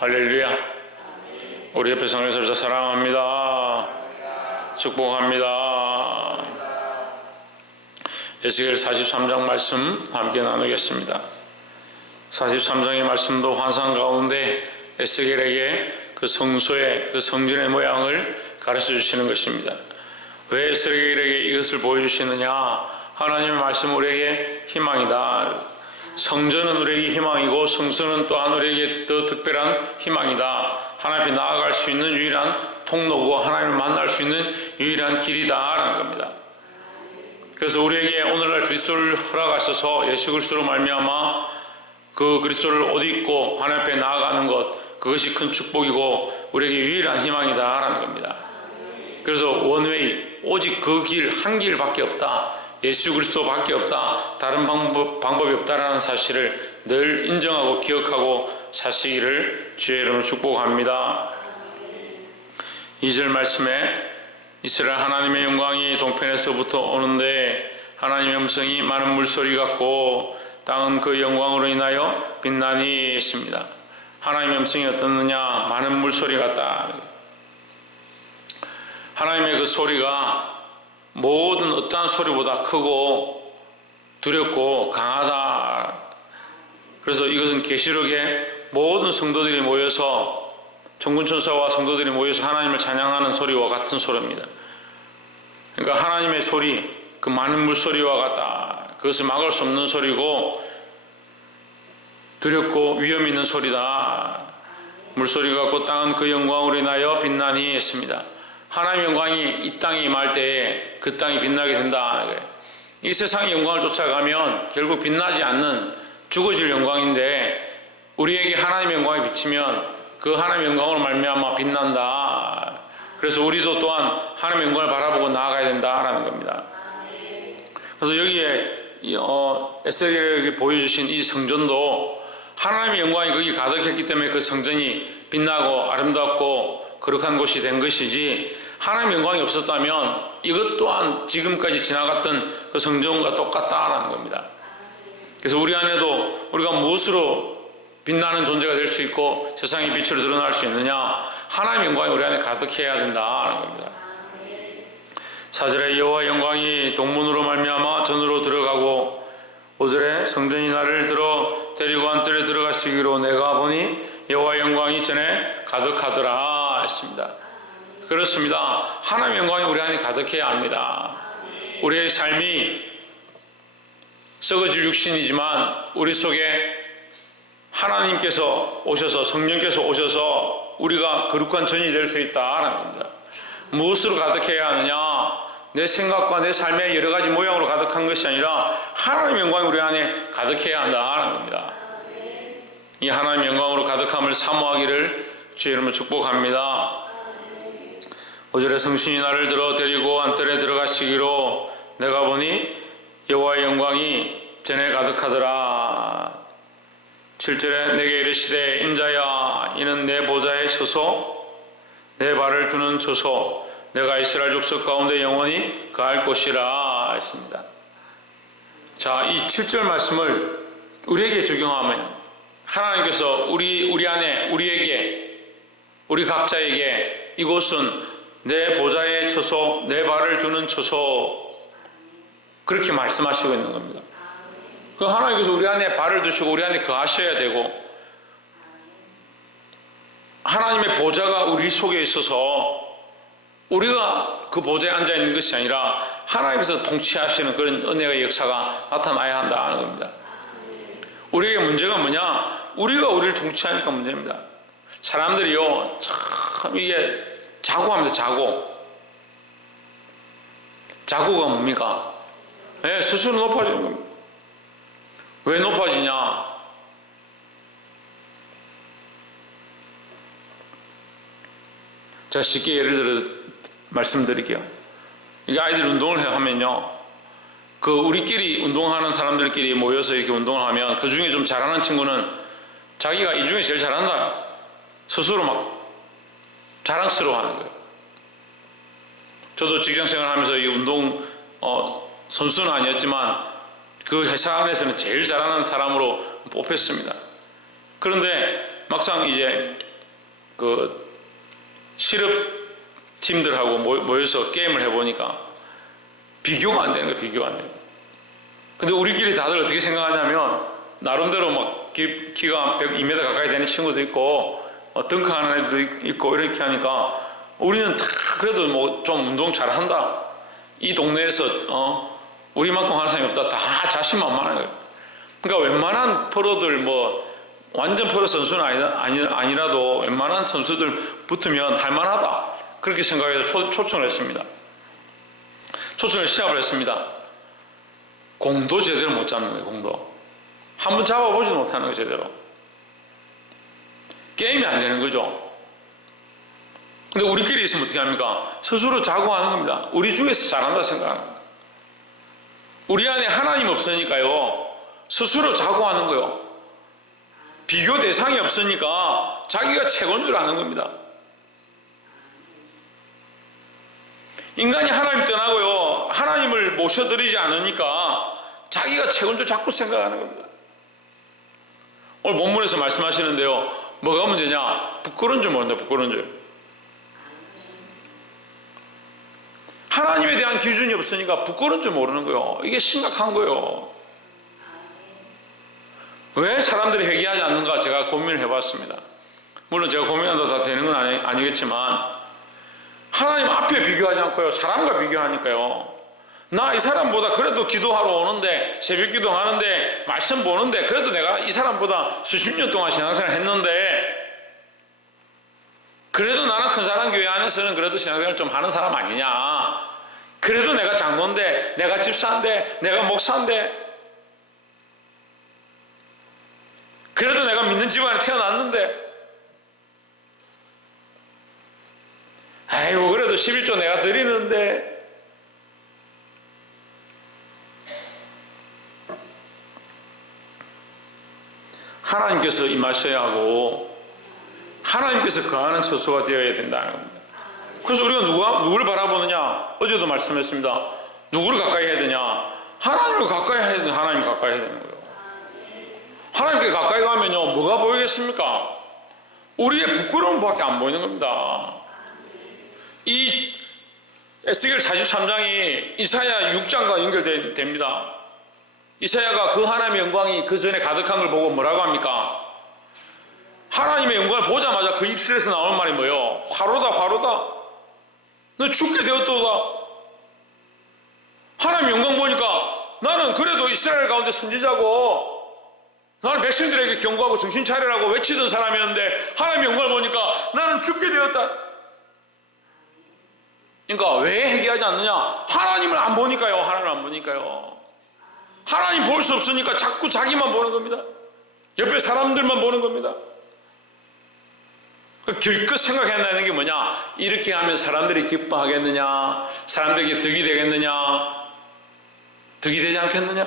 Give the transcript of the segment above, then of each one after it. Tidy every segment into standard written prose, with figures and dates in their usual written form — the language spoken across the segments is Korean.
할렐루야. 우리 옆에 성령님 사랑합니다. 축복합니다. 에스겔 43장 말씀 함께 나누겠습니다. 43장의 말씀도 환상 가운데 에스겔에게 그 성소의 그 성전의 모양을 가르쳐 주시는 것입니다. 왜 에스겔에게 이것을 보여주시느냐? 하나님의 말씀 우리에게 희망이다. 성전은 우리에게 희망이고 성소는 또한 우리에게 더 특별한 희망이다. 하나님 앞에 나아갈 수 있는 유일한 통로고 하나님을 만날 수 있는 유일한 길이다라는 겁니다. 그래서 우리에게 오늘날 그리스도를 허락하셔서 예수 그리스도로 말미암아 그 그리스도를 옷 입고 하나님 앞에 나아가는 것, 그것이 큰 축복이고 우리에게 유일한 희망이다라는 겁니다. 그래서 원웨이, 오직 그 길 한 길밖에 없다. 예수 그리스도밖에 없다. 다른 방법이 없다라는 사실을 늘 인정하고 기억하고 사시기를 주의 이름으로 축복합니다. 2절 말씀에 이스라엘 하나님의 영광이 동편에서부터 오는데 하나님의 음성이 많은 물소리 같고 땅은 그 영광으로 인하여 빛나니 했습니다. 하나님의 음성이 어떻느냐? 많은 물소리 같다. 하나님의 그 소리가 모든 어떠한 소리보다 크고 두렵고 강하다. 그래서 이것은 계시록에 모든 성도들이 모여서 천군천사와 성도들이 모여서 하나님을 찬양하는 소리와 같은 소리입니다. 그러니까 하나님의 소리, 그 많은 물소리와 같다. 그것을 막을 수 없는 소리고 두렵고 위험 있는 소리다. 물소리 같고 땅은 그 영광으로 인하여 빛나니 했습니다. 하나님의 영광이 이 땅에 임할 때에 그 땅이 빛나게 된다. 이 세상의 영광을 쫓아가면 결국 빛나지 않는 죽어질 영광인데 우리에게 하나님의 영광이 비치면 그 하나님의 영광으로 말미암아 빛난다. 그래서 우리도 또한 하나님의 영광을 바라보고 나아가야 된다라는 겁니다. 그래서 여기에 에스겔에게 보여주신 이 성전도 하나님의 영광이 거기 가득했기 때문에 그 성전이 빛나고 아름답고 거룩한 곳이 된 것이지, 하나님의 영광이 없었다면 이것 또한 지금까지 지나갔던 그 성전과 똑같다라는 겁니다. 그래서 우리 안에도 우리가 무엇으로 빛나는 존재가 될 수 있고 세상의 빛으로 드러날 수 있느냐? 하나님의 영광이 우리 안에 가득해야 된다는 겁니다. 4절에 여호와 영광이 동문으로 말미암아 전으로 들어가고 5절에 성전이 나를 들어 데리고 안뜰에 들어가시기로 내가 보니 여호와 영광이 전에 가득하더라 했습니다. 그렇습니다. 하나님의 영광이 우리 안에 가득해야 합니다. 우리의 삶이 썩어질 육신이지만 우리 속에 하나님께서 오셔서 성령께서 오셔서 우리가 거룩한 전이 될 수 있다라는 겁니다. 무엇으로 가득해야 하느냐? 내 생각과 내 삶의 여러 가지 모양으로 가득한 것이 아니라 하나님의 영광이 우리 안에 가득해야 한다라는 겁니다. 이 하나님의 영광으로 가득함을 사모하기를 주의 이름으로 축복합니다. 5절에 성신이 나를 들어 데리고 안뜰에 들어가시기로 내가 보니 여호와의 영광이 전에 가득하더라. 7절에 내게 이르시되 인자야 이는 내 보좌에 서서 내 발을 두는 처소 내가 이스라엘 족속 가운데 영원히 거할 곳이라 했습니다. 자, 이 7절 말씀을 우리에게 적용하면 하나님께서 우리 안에 우리에게 우리 각자에게 이곳은 내 보좌의 처소 내 발을 두는 처소 그렇게 말씀하시고 있는 겁니다. 그 하나님께서 우리 안에 발을 두시고 우리 안에 거하셔야 되고 하나님의 보좌가 우리 속에 있어서 우리가 그 보좌에 앉아 있는 것이 아니라 하나님께서 통치하시는 그런 은혜의 역사가 나타나야 한다는 겁니다. 우리에게 문제가 뭐냐? 우리가 우리를 통치하니까 문제입니다. 사람들이요 참 이게 자고합니다. 자고가 뭡니까? 네, 스스로 높아지는 겁니다. 왜 높아지냐? 제가 쉽게 예를 들어 말씀드릴게요. 이게 아이들 운동을 하면요, 그 우리끼리 운동하는 사람들끼리 모여서 이렇게 운동을 하면 그 중에 좀 잘하는 친구는 자기가 이 중에 제일 잘한다 스스로 막 자랑스러워하는 거예요. 저도 직장생활 하면서 이 운동 선수는 아니었지만 그 회사 안에서는 제일 잘하는 사람으로 뽑혔습니다. 그런데 막상 이제 그 실업팀들하고 모여서 게임을 해보니까 비교가 안 되는 거예요. 비교가 안 되는 거예요. 근데 우리끼리 다들 어떻게 생각하냐면 나름대로 막 키가 2m 가까이 되는 친구도 있고 덩크하는 애도 있고 이렇게 하니까 우리는 다 그래도 뭐 좀 운동 잘한다. 이 동네에서 우리만큼 하는 사람이 없다. 다 자신만만한 거예요. 그러니까 웬만한 프로들 뭐 완전 프로 선수는 아니라도 웬만한 선수들 붙으면 할만하다. 그렇게 생각해서 초청을 했습니다. 초청을 시합을 했습니다. 공도 제대로 못 잡는 거예요. 공도 한번 잡아보지도 못하는 거예요. 제대로 게임이 안 되는 거죠. 근데 우리끼리 있으면 어떻게 합니까? 스스로 자고하는 겁니다. 우리 중에서 잘한다 생각하는 겁니다. 우리 안에 하나님 없으니까요 스스로 자고하는 거예요. 비교 대상이 없으니까 자기가 최고인 줄 아는 겁니다. 인간이 하나님 떠나고요 하나님을 모셔드리지 않으니까 자기가 최고인 줄 자꾸 생각하는 겁니다. 오늘 본문에서 말씀하시는데요 뭐가 문제냐? 부끄러운 줄 모른다. 부끄러운 줄. 하나님에 대한 기준이 없으니까 부끄러운 줄 모르는 거예요. 이게 심각한 거예요. 왜 사람들이 회개하지 않는가 제가 고민을 해봤습니다. 물론 제가 고민한다고 다 되는 건 아니겠지만 하나님 앞에 비교하지 않고요 사람과 비교하니까요 나 이 사람보다 그래도 기도하러 오는데 새벽 기도하는데 말씀 보는데 그래도 내가 이 사람보다 수십 년 동안 신앙생활 했는데 그래도 나는 큰 사람 교회 안에서는 그래도 신앙생활 좀 하는 사람 아니냐. 그래도 내가 장로인데 내가 집사인데 내가 목사인데 그래도 내가 믿는 집안에 태어났는데 아이고 그래도 11조 내가 드리는데 하나님께서 임하셔야 하고 하나님께서 거하는 처소가 되어야 된다는 겁니다. 그래서 우리가 누구를 바라보느냐? 어제도 말씀했습니다. 누구를 가까이 해야 되냐? 하나님을 가까이 해야 되는 하나님 가까이 해야 되는 거예요. 하나님께 가까이 가면요 뭐가 보이겠습니까? 우리의 부끄러움밖에 안 보이는 겁니다. 이 에스겔 43장이 이사야 6장과 연결됩니다. 이사야가 그 하나님의 영광이 그 전에 가득한 걸 보고 뭐라고 합니까? 하나님의 영광을 보자마자 그 입술에서 나오는 말이 뭐예요? 화로다 화로다 너 죽게 되었도다. 하나님의 영광 보니까 나는 그래도 이스라엘 가운데 선지자고 나는 백성들에게 경고하고 정신 차리라고 외치던 사람이었는데 하나님의 영광을 보니까 나는 죽게 되었다. 그러니까 왜 회개하지 않느냐? 하나님을 안 보니까요. 하나님을 안 보니까요. 하나님 볼 수 없으니까 자꾸 자기만 보는 겁니다. 옆에 사람들만 보는 겁니다. 길껏 생각해내는 게 뭐냐? 이렇게 하면 사람들이 기뻐하겠느냐? 사람들에게 덕이 되겠느냐? 덕이 되지 않겠느냐?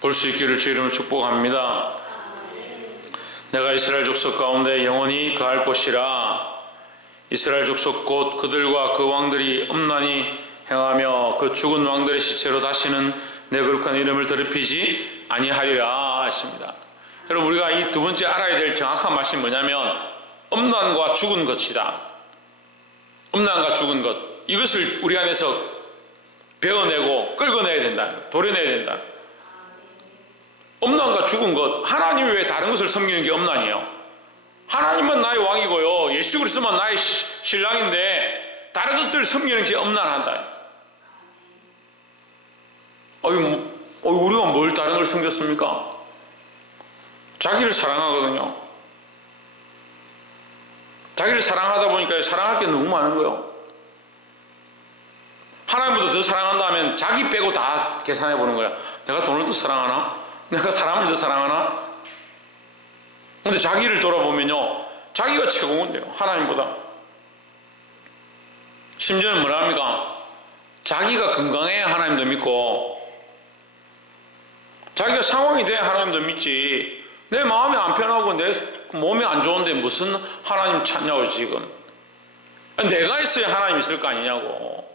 볼 수 있기를 주 이름으로 축복합니다. 내가 이스라엘 족속 가운데 영원히 거할 곳이라. 이스라엘 족속 곧 그들과 그 왕들이 음란히 행하며 그 죽은 왕들의 시체로 다시는 내 거룩한 이름을 더럽히지 아니하리라 했습니다. 여러분 우리가 이 두 번째 알아야 될 정확한 말씀이 뭐냐면 음란과 죽은 것이다. 음란과 죽은 것 이것을 우리 안에서 배워내고 끌어내야 된다. 도려내야 된다. 음란과 죽은 것 하나님이 왜 다른 것을 섬기는 게 음란이에요? 하나님은 나의 왕이고요 예수 그리스도만 나의 신랑인데 다른 것들을 섬기는 게 음란한다. 우리가 뭘 다른 걸 섬겼습니까? 자기를 사랑하거든요. 자기를 사랑하다 보니까 사랑할 게 너무 많은 거예요. 하나님보다 더 사랑한다면 자기 빼고 다 계산해 보는 거야. 내가 돈을 더 사랑하나? 내가 사람을 더 사랑하나? 근데 자기를 돌아보면요 자기가 최고인데요. 하나님보다. 심지어는 뭐라 합니까? 자기가 건강해야 하나님도 믿고 자기가 상황이 돼야 하나님도 믿지. 내 마음이 안 편하고 내 몸이 안 좋은데 무슨 하나님 찾냐고 지금. 내가 있어야 하나님 있을 거 아니냐고.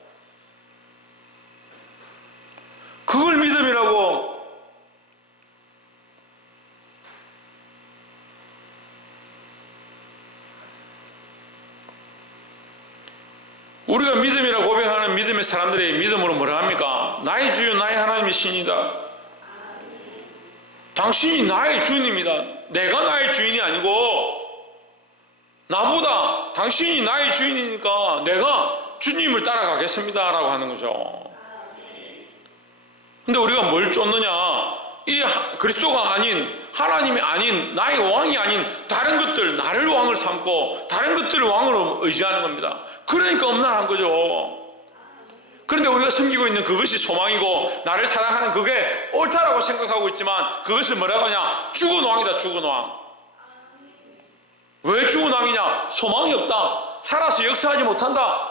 우리가 믿음이라 고백하는 믿음의 사람들의 믿음으로 뭐라 합니까? 나의 주여 나의 하나님의 신이다. 당신이 나의 주인입니다. 내가 나의 주인이 아니고 나보다 당신이 나의 주인이니까 내가 주님을 따라가겠습니다 라고 하는 거죠. 근데 우리가 뭘 쫓느냐? 이 그리스도가 아닌, 하나님이 아닌, 나의 왕이 아닌 다른 것들, 나를 왕을 삼고 다른 것들을 왕으로 의지하는 겁니다. 그러니까 엄난한 거죠. 그런데 우리가 섬기고 있는 그것이 소망이고 나를 사랑하는 그게 옳다라고 생각하고 있지만 그것을 뭐라고 하냐? 죽은 왕이다. 죽은 왕. 왜 죽은 왕이냐? 소망이 없다. 살아서 역사하지 못한다.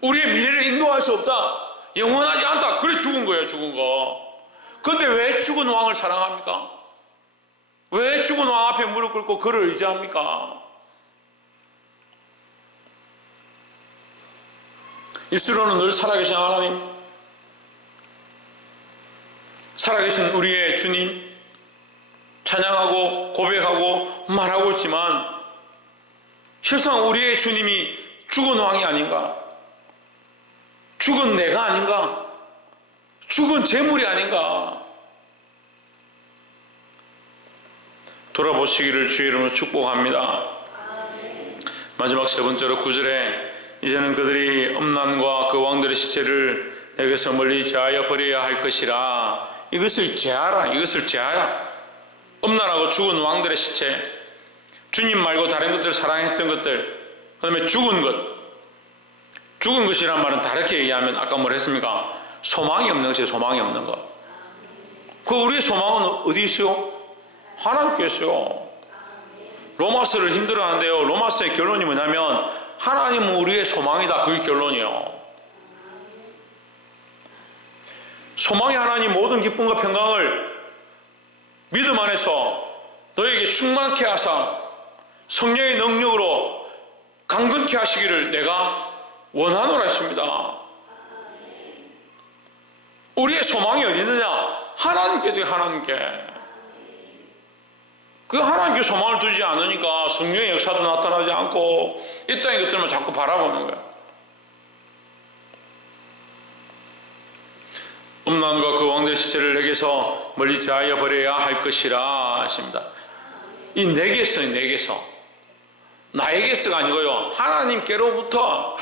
우리의 미래를 인도할 수 없다. 영원하지 않다. 그래 죽은 거예요. 죽은 거. 그런데 왜 죽은 왕을 사랑합니까? 왜 죽은 왕 앞에 무릎 꿇고 그를 의지합니까? 입술로는 늘 살아계신 하나님, 살아계신 우리의 주님 찬양하고 고백하고 말하고 있지만 실상 우리의 주님이 죽은 왕이 아닌가? 죽은 내가 아닌가? 죽은 재물이 아닌가? 돌아보시기를 주의 이름으로 축복합니다. 마지막 세 번째로 9절에 이제는 그들이 음란과 그 왕들의 시체를 내게서 멀리 제하여 버려야 할 것이라. 이것을 제하라. 이것을 제하라. 음란하고 죽은 왕들의 시체, 주님 말고 다른 것들을 사랑했던 것들, 그 다음에 죽은 것. 죽은 것이란 말은 다르게 얘기하면 아까 뭘 했습니까? 소망이 없는 것이에요. 소망이 없는 것. 그 우리의 소망은 어디 있어요? 하나님께 있어요. 로마서를 힘들어하는데요. 로마서의 결론이 뭐냐면 하나님은 우리의 소망이다. 그게 결론이에요. 소망의 하나님 모든 기쁨과 평강을 믿음 안에서 너에게 충만케 하사 성령의 능력으로 강건케 하시기를 내가 원하노라 했습니다. 우리의 소망이 어디 있느냐? 하나님께 돼요. 하나님께. 그 하나님께 소망을 두지 않으니까 성령의 역사도 나타나지 않고 이 땅의 것들만 자꾸 바라보는 거예요. 음란과 그 왕들의 시체를 내게서 멀리 제하여 버려야 할 것이라 하십니다. 이 내게서요. 내게서. 나에게서가 아니고요. 하나님께로부터.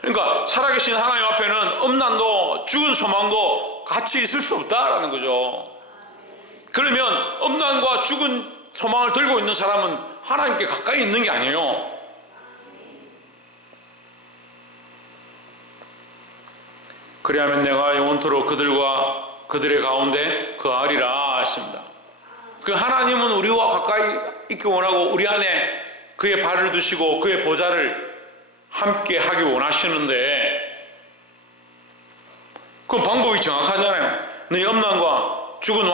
그러니까 살아계신 하나님 앞에는 음란도 죽은 소망도 같이 있을 수 없다라는 거죠. 그러면 음란과 죽은 소망을 들고 있는 사람은 하나님께 가까이 있는 게 아니에요. 그리하면 내가 영원토록 그들의 가운데 거하리라 했습니다. 그 하나님은 우리와 가까이 있기 원하고 우리 안에 그의 발을 두시고 그의 보좌를 함께 하기 원하시는데 그 방법이 정확하잖아요. 너희 음란과 죽은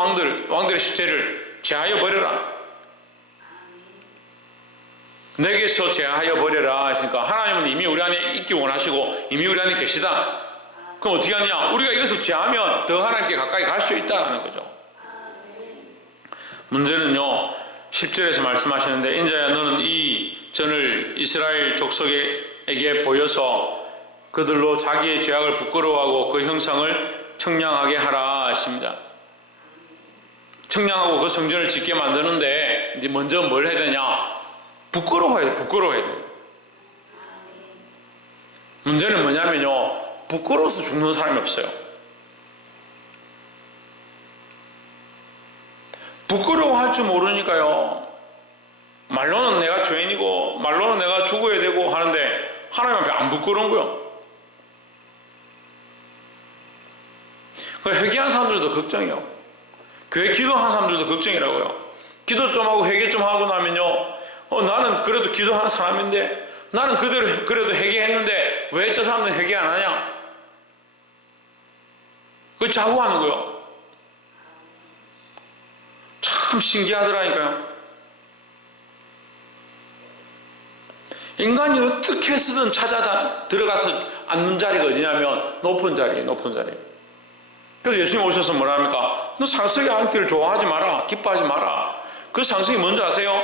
왕들의 시체를 제하여 버려라. 내게서 제하여 버려라 했으니까 하나님은 이미 우리 안에 있기 원하시고 이미 우리 안에 계시다. 그럼 어떻게 하느냐? 우리가 이것을 제하면 더 하나님께 가까이 갈 수 있다는 거죠. 문제는요, 10절에서 말씀하시는데 인자야 너는 이 전을 이스라엘 족속에게 보여서 그들로 자기의 죄악을 부끄러워하고 그 형상을 청량하게 하라 했습니다. 청량하고 그 성전을 짓게 만드는데 이제 먼저 뭘 해야 되냐? 부끄러워해야 돼. 문제는 뭐냐면요, 부끄러워서 죽는 사람이 없어요. 부끄러워할 줄 모르니까요. 말로는 내가 죄인이고 말로는 내가 죽어야 되고 하는데 하나님 앞에 안 부끄러운 거요. 회개한 사람들도 걱정이요. 교회 기도한 사람들도 걱정이라고요. 기도 좀 하고 회개 좀 하고 나면요, 나는 그래도 기도하는 사람인데 나는 그래도 회개했는데 왜 저 사람들은 회개 안 하냐? 그거 자고하는 거요. 참 신기하더라니까요. 인간이 어떻게 해서든 들어가서 앉는 자리가 어디냐면 높은 자리. 그래서 예수님 오셔서 뭐라 합니까? 너 상석에 앉기를 좋아하지 마라. 기뻐하지 마라. 그 상석이 뭔지 아세요?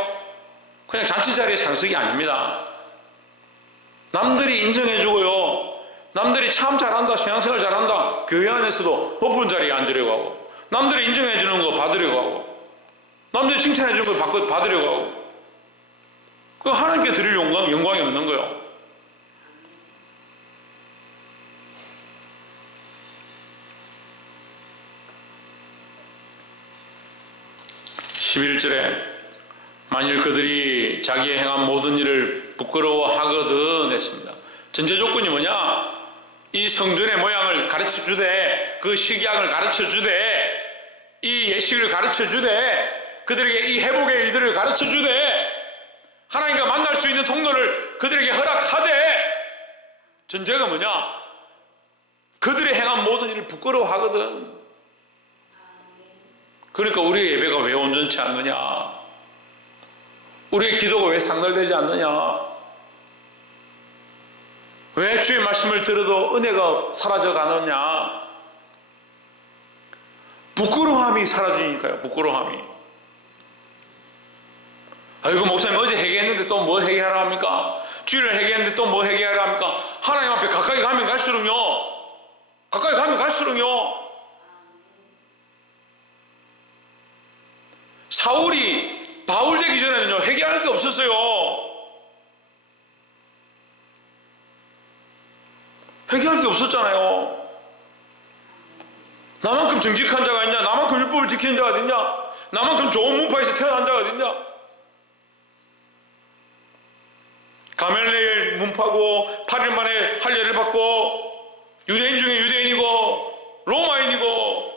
그냥 잔치 자리의 상석이 아닙니다. 남들이 인정해주고요, 남들이 참 잘한다, 신앙생활 잘한다, 교회 안에서도 높은 자리에 앉으려고 하고, 남들이 인정해주는 거 받으려고 하고, 남들이 칭찬해주는 거 받으려고 하고, 그 하나님께 드릴 영광이 없는 거예요. 11절에 만일 그들이 자기의 행한 모든 일을 부끄러워하거든 했습니다. 전제 조건이 뭐냐? 이 성전의 모양을 가르쳐주되, 그 식양을 가르쳐주되, 이 예식을 가르쳐주되, 그들에게 이 회복의 일들을 가르쳐주되, 하나님과 만날 수 있는 통로를 그들에게 허락하되, 전제가 뭐냐? 그들이 행한 모든 일을 부끄러워하거든. 그러니까 우리의 예배가 왜 온전치 않느냐? 우리의 기도가 왜 상달되지 않느냐? 왜 주의 말씀을 들어도 은혜가 사라져 가느냐? 부끄러움이 사라지니까요. 부끄러움이. 아이고, 목사님 어제 회개했는데 또 뭐 회개하라 합니까? 주일을 회개했는데 또 뭐 회개하라 합니까? 하나님 앞에 가까이 가면 갈수록요, 사울이 바울 되기 전에는요, 회개할 게 없었어요. 회개할 게 없었잖아요. 나만큼 정직한 자가 있냐? 나만큼 율법을 지키는 자가 있냐? 나만큼 좋은 문파에서 태어난 자가 있냐? 가멜레엘 문파고 8일 만에 할례를 받고 유대인 중에 유대인이고 로마인이고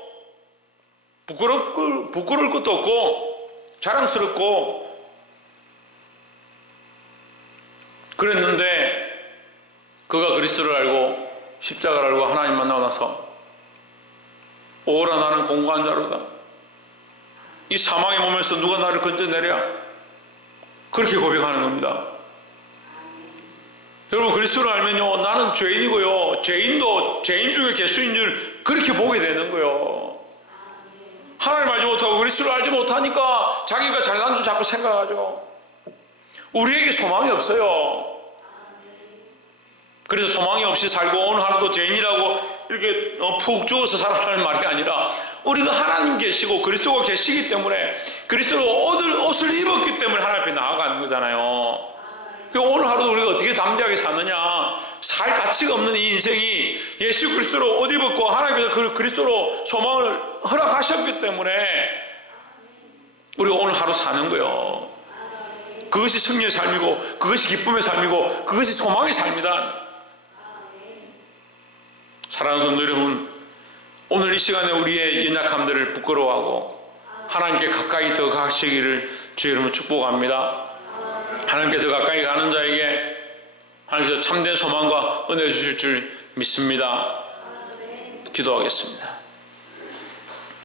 부끄러울 것도 없고 자랑스럽고 그랬는데, 그가 그리스도를 알고 십자가를 알고 하나님 만나고 나서 오라 나는 공고한 자로다, 이 사망의 몸에서 누가 나를 건져내랴, 그렇게 고백하는 겁니다. 여러분, 그리스도를 알면요, 나는 죄인이고요, 죄인도 죄인 중에 개수인 줄 그렇게 보게 되는 거예요. 하나님 알지 못하고 그리스도를 알지 못하니까 자기가 잘난 줄 자꾸 생각하죠. 우리에게 소망이 없어요. 그래서 소망이 없이 살고 오늘 하루도 죄인이라고 이렇게 푹 죽어서 살아가는 말이 아니라, 우리가 하나님 계시고 그리스도가 계시기 때문에, 그리스도로 옷을 입었기 때문에 하나님 앞에 나아가는 거잖아요. 오늘 하루도 우리가 어떻게 담대하게 사느냐? 살 가치가 없는 이 인생이 예수 그리스도로 옷 입었고 하나님께서 그 그리스도로 소망을 허락하셨기 때문에 우리가 오늘 하루 사는 거예요. 그것이 승리의 삶이고, 그것이 기쁨의 삶이고, 그것이 소망의 삶이다. 사랑하는 성도 여러분, 오늘 이 시간에 우리의 연약함들을 부끄러워하고 하나님께 가까이 더 가시기를 주의 이름으로 축복합니다. 하나님께 더 가까이 가는 자에게 하나님께서 참된 소망과 은혜 주실 줄 믿습니다. 기도하겠습니다.